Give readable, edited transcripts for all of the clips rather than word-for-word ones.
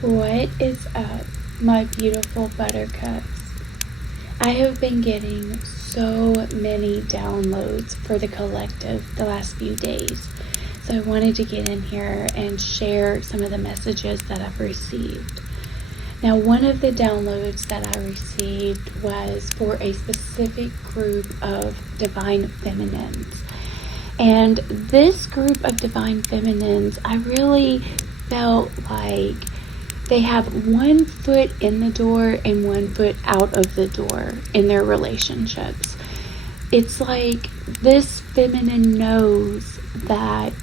What is up, my beautiful buttercups? I have been getting so many downloads for the collective the last few days, so I wanted to get in here and share some of the messages that I've received. Now, one of the downloads that I received was for a specific group of divine feminines. And this group of divine feminines, I really felt like they have one foot in the door and one foot out of the door in their relationships. It's like this feminine knows that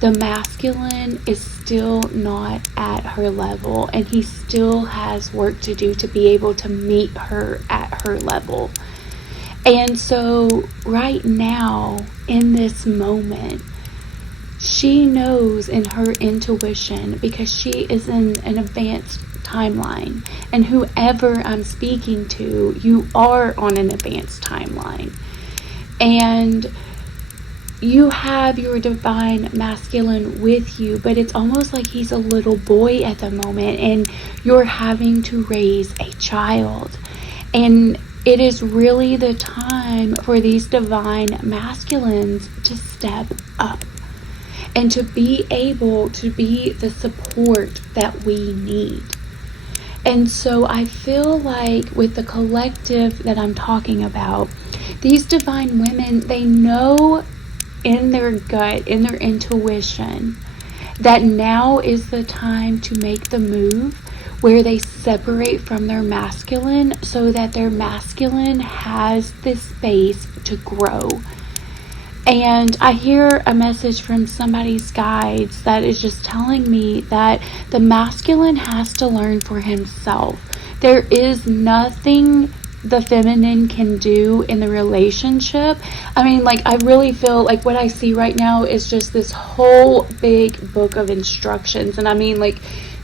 the masculine is still not at her level, and he still has work to do to be able to meet her at her level. And so right now, in this moment, she knows in her intuition, because she is in an advanced timeline, and whoever I'm speaking to, you are on an advanced timeline, and you have your divine masculine with you, but it's almost like he's a little boy at the moment, and you're having to raise a child. And it is really the time for these divine masculines to step up and to be able to be the support that we need. And so I feel like with the collective that I'm talking about, these divine women, they know in their gut, in their intuition, that now is the time to make the move where they separate from their masculine so that their masculine has this space to grow. And I hear a message from somebody's guides that is just telling me that the masculine has to learn for himself. There is nothing the feminine can do in the relationship. I mean, like, I really feel like what I see right now is just this whole big book of instructions. And I mean, like,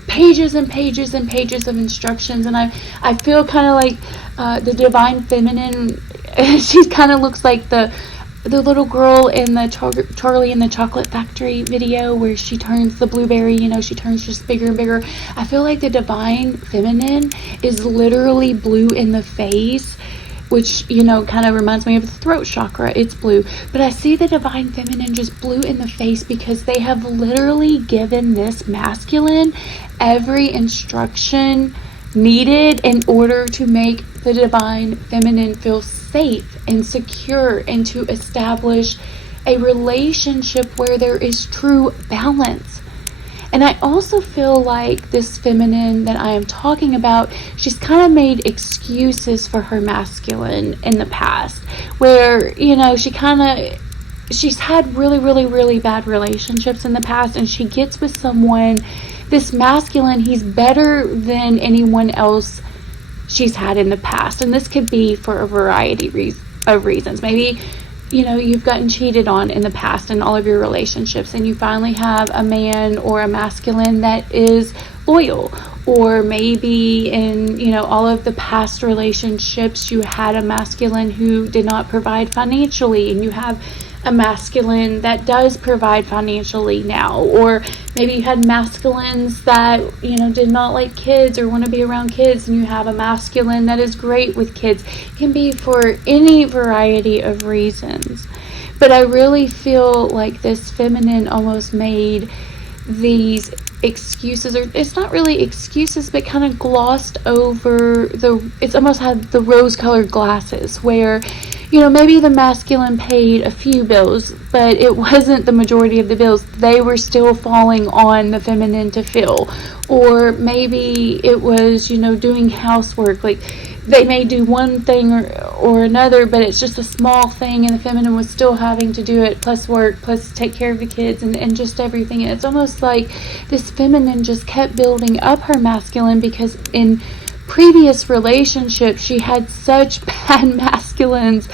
pages and pages and pages of instructions. And I feel kind of like the divine feminine, she kind of looks like the little girl in the Charlie and the Chocolate Factory video where she turns the blueberry, she turns just bigger and bigger. I feel like the divine feminine is literally blue in the face, which, kind of reminds me of the throat chakra. It's blue. But I see the divine feminine just blue in the face because they have literally given this masculine every instruction needed in order to make the divine feminine feel safe and secure and to establish a relationship where there is true balance. And I also feel like this feminine that I am talking about, she's kind of made excuses for her masculine in the past, where, she's had really, really, really bad relationships in the past, and she gets with someone, this masculine, he's better than anyone else she's had in the past. And this could be for a variety of reasons. Maybe, you've gotten cheated on in the past in all of your relationships, and you finally have a man or a masculine that is loyal. Or maybe in, all of the past relationships, you had a masculine who did not provide financially, and you have a masculine that does provide financially now. Or maybe you had masculines that, did not like kids or want to be around kids, and you have a masculine that is great with kids. It can be for any variety of reasons. But I really feel like this feminine almost made these excuses, or it's not really excuses, but kind of glossed over it's almost had the rose-colored glasses where, maybe the masculine paid a few bills, but it wasn't the majority of the bills. They were still falling on the feminine to fill. Or maybe it was, doing housework. Like, they may do one thing or another, but it's just a small thing, and the feminine was still having to do it, plus work, plus take care of the kids, and just everything. And it's almost like this feminine just kept building up her masculine, because in previous relationships she had such bad masculines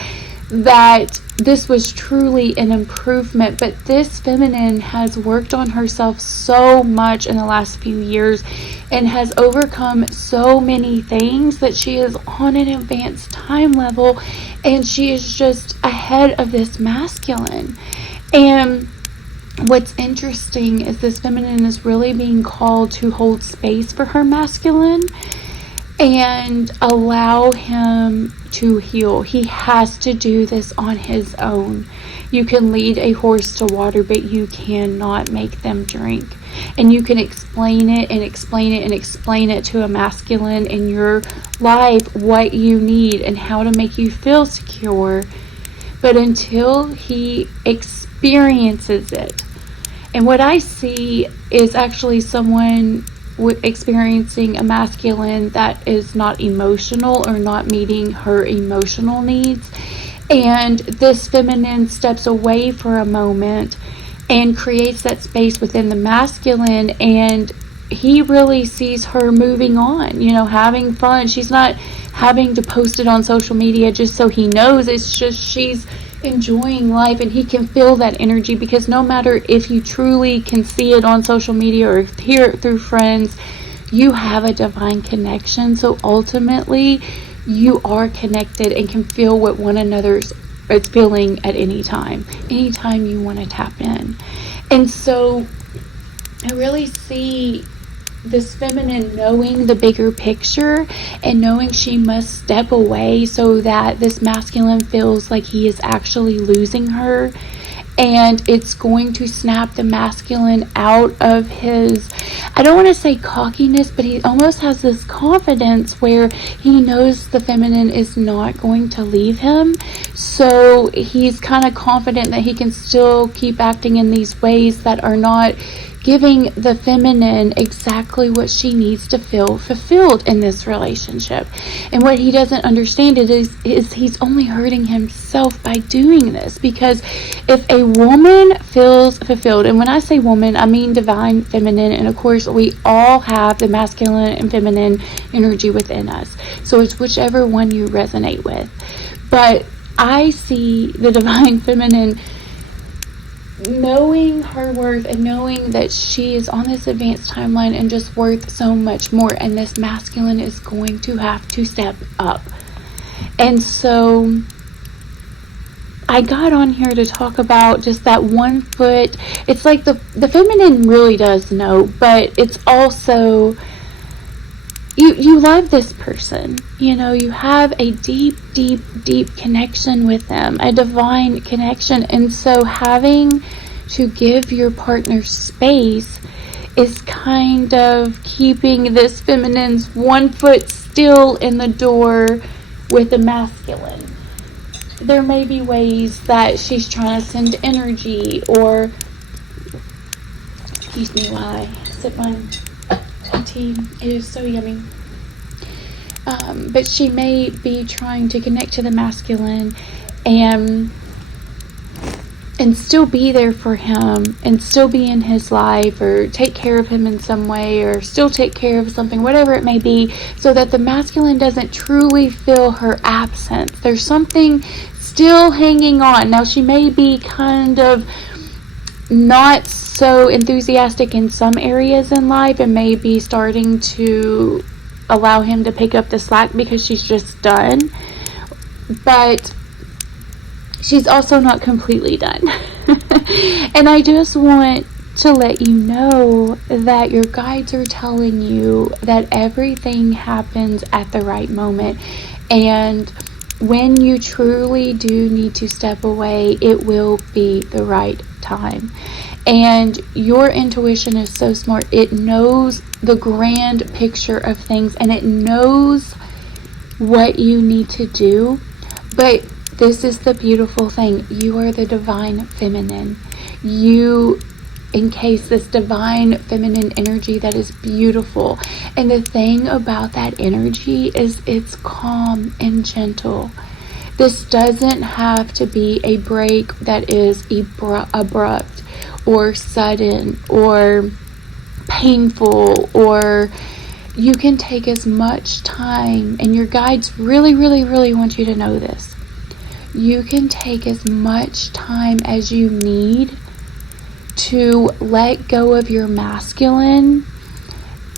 that this was truly an improvement. But this feminine has worked on herself so much in the last few years and has overcome so many things that she is on an advanced time level, and she is just ahead of this masculine. And what's interesting is this feminine is really being called to hold space for her masculine and allow him to heal. He has to do this on his own. You can lead a horse to water, but you cannot make them drink. And you can explain it and explain it and explain it to a masculine in your life what you need and how to make you feel secure. But until he experiences it, and what I see is actually someone experiencing a masculine that is not emotional or not meeting her emotional needs. And this feminine steps away for a moment and creates that space within the masculine, and he really sees her moving on, having fun. She's not having to post it on social media just so he knows. It's just she's enjoying life, and he can feel that energy, because no matter if you truly can see it on social media or hear it through friends, you have a divine connection. So ultimately you are connected and can feel what one another's feeling at any time you want to tap in. And so I really see this feminine knowing the bigger picture and knowing she must step away so that this masculine feels like he is actually losing her. And it's going to snap the masculine out of his, I don't want to say cockiness, but he almost has this confidence where he knows the feminine is not going to leave him. So he's kind of confident that he can still keep acting in these ways that are not giving the feminine exactly what she needs to feel fulfilled in this relationship. And what he doesn't understand is he's only hurting himself by doing this, because if a woman feels fulfilled, and when I say woman, I mean divine feminine, and of course we all have the masculine and feminine energy within us, so it's whichever one you resonate with. But I see the divine feminine knowing her worth and knowing that she is on this advanced timeline and just worth so much more, and this masculine is going to have to step up. And so I got on here to talk about just that 1 foot. It's like the feminine really does know, but it's also you love this person. You have a deep connection with them, a divine connection. And so having to give your partner space is kind of keeping this feminine's 1 foot still in the door with the masculine. There may be ways that she's trying to send energy, or excuse me while I sip my tea. It is so yummy. But she may be trying to connect to the masculine and still be there for him and still be in his life, or take care of him in some way, or still take care of something, whatever it may be, so that the masculine doesn't truly feel her absence. There's something still hanging on. Now, she may be kind of not so enthusiastic in some areas in life and may be starting to allow him to pick up the slack because she's just done, but she's also not completely done. And I just want to let you know that your guides are telling you that everything happens at the right moment, and when you truly do need to step away, it will be the right time. And your intuition is so smart. It knows the grand picture of things, and it knows what you need to do. But this is the beautiful thing. You are the divine feminine. You encase this divine feminine energy that is beautiful. And the thing about that energy is it's calm and gentle. This doesn't have to be a break that is abrupt or sudden or painful, or you can take as much time, and your guides really want you to know this. You can take as much time as you need to let go of your masculine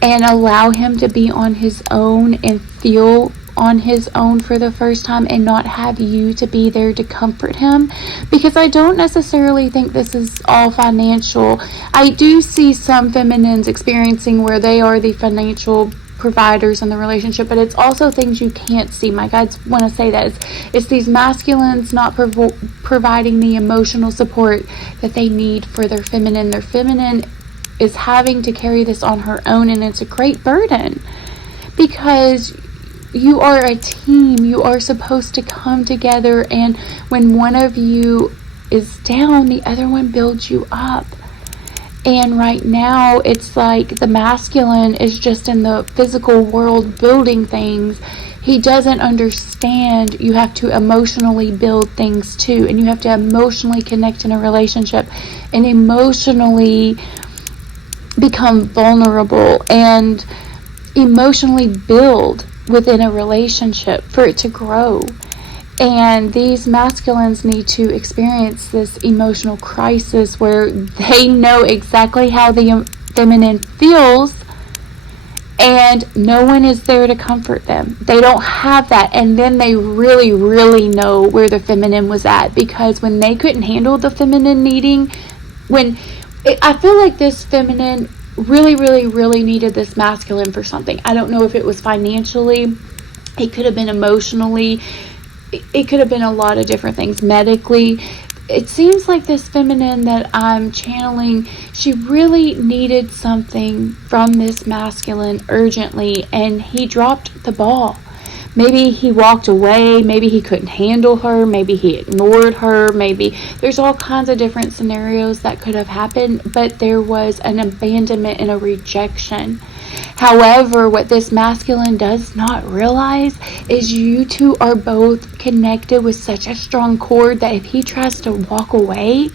and allow him to be on his own and feel on his own for the first time and not have you to be there to comfort him, because I don't necessarily think this is all financial. I do see some feminines experiencing where they are the financial providers in the relationship, but it's also things you can't see. My guides want to say that it's these masculines not providing the emotional support that they need for their feminine. Their feminine is having to carry this on her own, and it's a great burden, because you are a team. You are supposed to come together, and when one of you is down, the other one builds you up. And right now, it's like the masculine is just in the physical world building things. He doesn't understand you have to emotionally build things too. And you have to emotionally connect in a relationship and emotionally become vulnerable and emotionally build within a relationship for it to grow. And these masculines need to experience this emotional crisis where they know exactly how the feminine feels, and no one is there to comfort them. They don't have that. And then they really, really know where the feminine was at, because when they couldn't handle the feminine needing, I feel like this feminine really, really, really needed this masculine for something. I don't know if it was financially, it could have been emotionally, it could have been a lot of different things, medically. It seems like this feminine that I'm channeling, she really needed something from this masculine urgently, and he dropped the ball. Maybe he walked away, maybe he couldn't handle her, maybe he ignored her, maybe there's all kinds of different scenarios that could have happened, but there was an abandonment and a rejection. However, what this masculine does not realize is you two are both connected with such a strong cord that if he tries to walk away,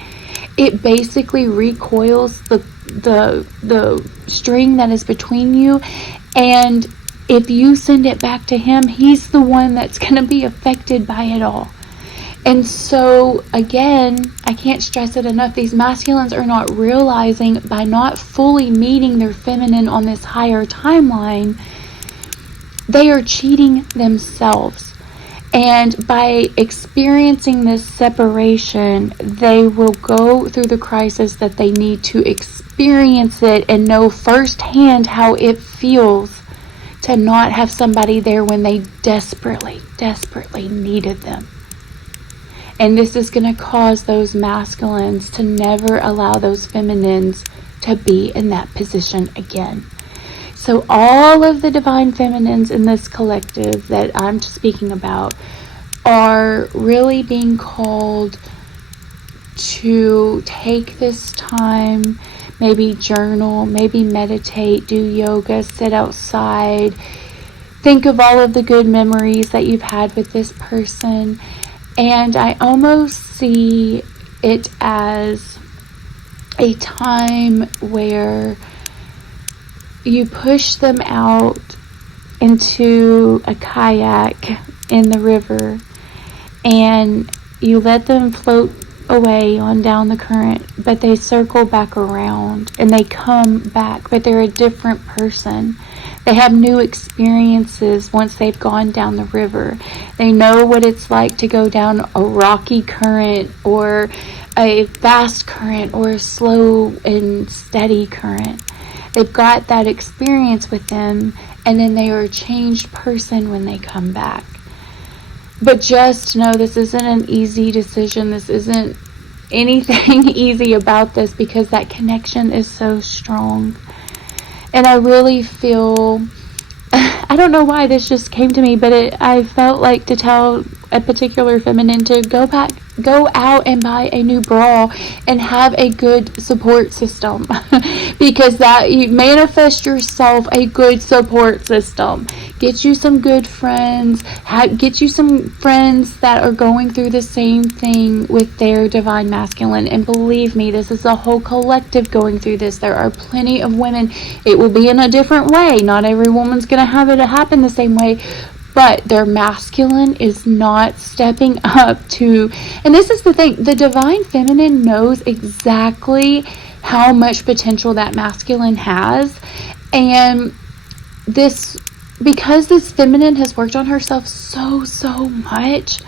it basically recoils the string that is between you. And if you send it back to him, he's the one that's going to be affected by it all. And so, again, I can't stress it enough, these masculines are not realizing, by not fully meeting their feminine on this higher timeline, they are cheating themselves. And by experiencing this separation, they will go through the crisis that they need to experience it and know firsthand how it feels to not have somebody there when they desperately, desperately needed them. And this is going to cause those masculines to never allow those feminines to be in that position again. So all of the divine feminines in this collective that I'm speaking about are really being called to take this time, maybe journal, maybe meditate, do yoga, sit outside, think of all of the good memories that you've had with this person. And I almost see it as a time where you push them out into a kayak in the river and you let them float away on down the current, but they circle back around and they come back, but they're a different person. They have new experiences once they've gone down the river. They know what it's like to go down a rocky current or a fast current or a slow and steady current. They've got that experience with them, and then they are a changed person when they come back. But just know this isn't an easy decision. This isn't anything easy about this, because that connection is so strong. And I really feel, I don't know why this just came to me, but I felt like to tell a particular feminine to go out and buy a new bra and have a good support system. Because that, you manifest yourself a good support system. Get you some good friends. Get you some friends that are going through the same thing with their divine masculine. And believe me, this is a whole collective going through this. There are plenty of women. It will be in a different way. Not every woman's going to have it happen the same way. But their masculine is not stepping up to, and this is the thing, the divine feminine knows exactly how much potential that masculine has. And this because this feminine has worked on herself so much,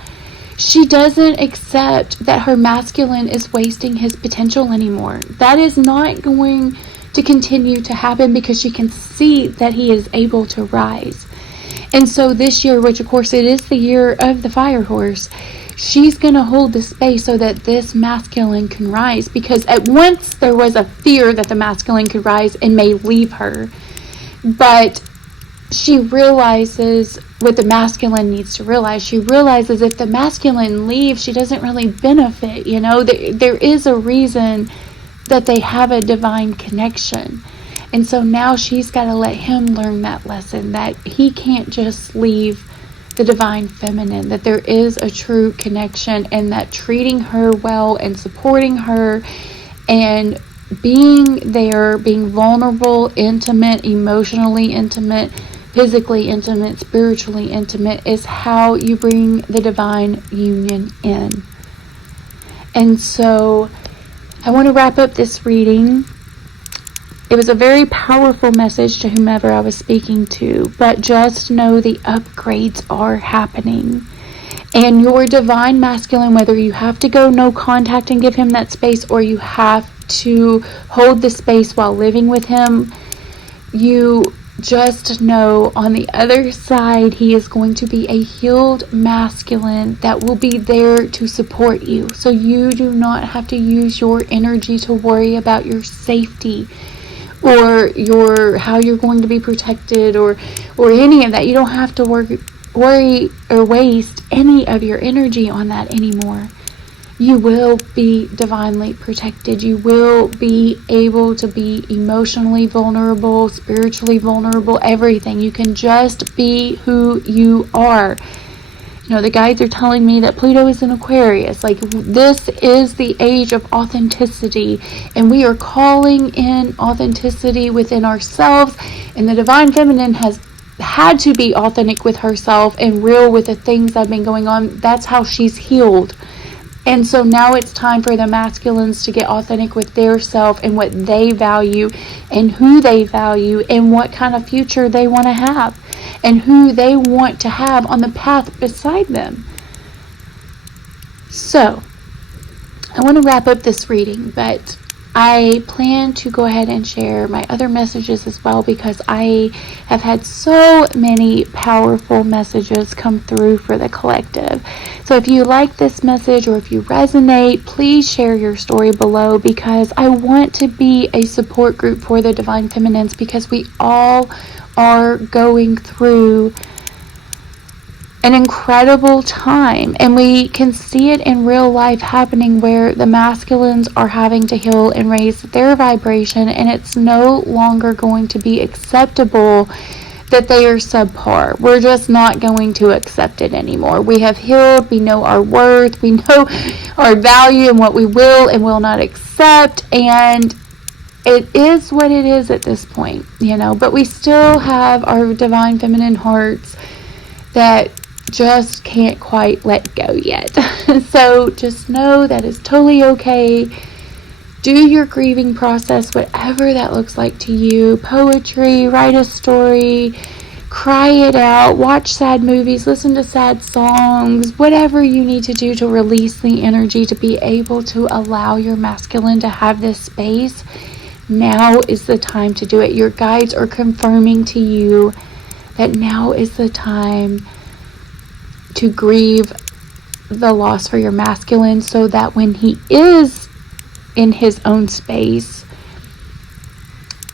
she doesn't accept that her masculine is wasting his potential anymore. That is not going to continue to happen because she can see that he is able to rise. And so this year, which of course it is the year of the fire horse, she's going to hold the space so that this masculine can rise, because at once there was a fear that the masculine could rise and may leave her. But she realizes what the masculine needs to realize. She realizes if the masculine leaves, she doesn't really benefit. You know, there is a reason that they have a divine connection. And so now she's got to let him learn that lesson, that he can't just leave the divine feminine, that there is a true connection, and that treating her well and supporting her and being there, being vulnerable, intimate, emotionally intimate, physically intimate, spiritually intimate, is how you bring the divine union in. And so I want to wrap up this reading. It was a very powerful message to whomever I was speaking to, but just know the upgrades are happening. And your divine masculine, whether you have to go no contact and give him that space, or you have to hold the space while living with him, you just know on the other side, he is going to be a healed masculine that will be there to support you. So you do not have to use your energy to worry about your safety or how you're going to be protected or any of that. You don't have to worry or waste any of your energy on that anymore. You will be divinely protected. You will be able to be emotionally vulnerable, spiritually vulnerable, everything. You can just be who you are. You know, the guides are telling me that Pluto is in Aquarius. Like, this is the age of authenticity, and we are calling in authenticity within ourselves, and the divine feminine has had to be authentic with herself and real with the things that have been going on. That's how she's healed. And so now it's time for the masculines to get authentic with their self and what they value and who they value and what kind of future they want to have and who they want to have on the path beside them. So, I want to wrap up this reading, but I plan to go ahead and share my other messages as well, because I have had so many powerful messages come through for the collective. So if you like this message or if you resonate, please share your story below, because I want to be a support group for the divine feminines, because we all are going through an incredible time, and we can see it in real life happening, where the masculines are having to heal and raise their vibration, and it's no longer going to be acceptable that they are subpar. We're just not going to accept it anymore. We have healed, we know our worth, we know our value and what we will and will not accept, and it is what it is at this point, you know, but we still have our divine feminine hearts that just can't quite let go yet. So just know that it's totally okay. Do your grieving process, whatever that looks like to you. Poetry, write a story, cry it out, watch sad movies, listen to sad songs, whatever you need to do to release the energy to be able to allow your masculine to have this space. Now is the time to do it. Your guides are confirming to you that now is the time to grieve the loss for your masculine, so that when he is in his own space,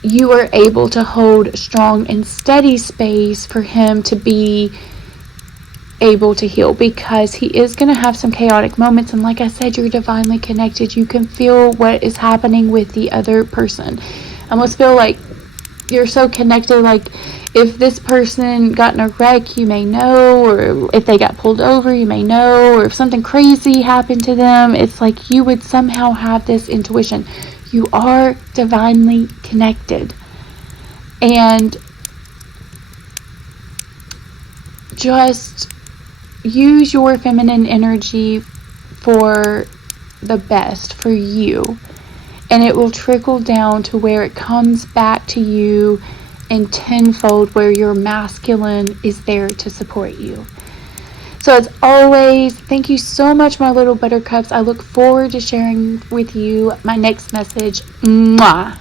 you are able to hold strong and steady space for him to be able to heal, because he is going to have some chaotic moments. And like I said, you're divinely connected. You can feel what is happening with the other person. I almost feel like you're so connected. Like, if this person got in a wreck, you may know, or if they got pulled over, you may know, or if something crazy happened to them, it's like you would somehow have this intuition. You are divinely connected. And just use your feminine energy for the best for you. And it will trickle down to where it comes back to you and tenfold where your masculine is there to support you. So as always, thank you so much, my little buttercups. I look forward to sharing with you my next message. Mwah!